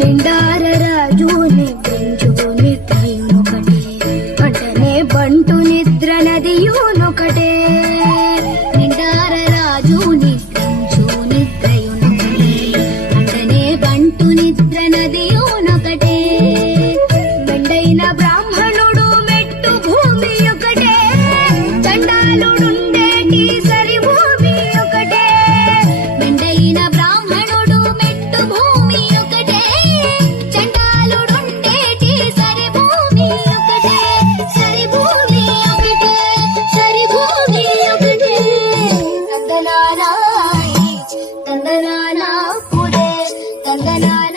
నిండార రాజు నిద్రించు నిద్రయునొకటే అంటనే బంటు నిద్ర నదియునొకటే నిండార రాజు నిద్రించు నిద్రయునొకటే అంటనే బంటు నిద్ర నదియునొకటే మెండైన బ్రాహ్మణుడు మెట్టు భూమి ఒకటే చండాలుడుండేటి సరి భూమి ఒకటే మెండైన బ్రాహ్మణుడు మెట్టు భూమి ఒకటే చండాలుడుండేటి సరి భూమి ఒకటే సరి భూమి ఒకటే సరి భూమి ఒకటే తందనానాయి తందనానా పుడే తందనానా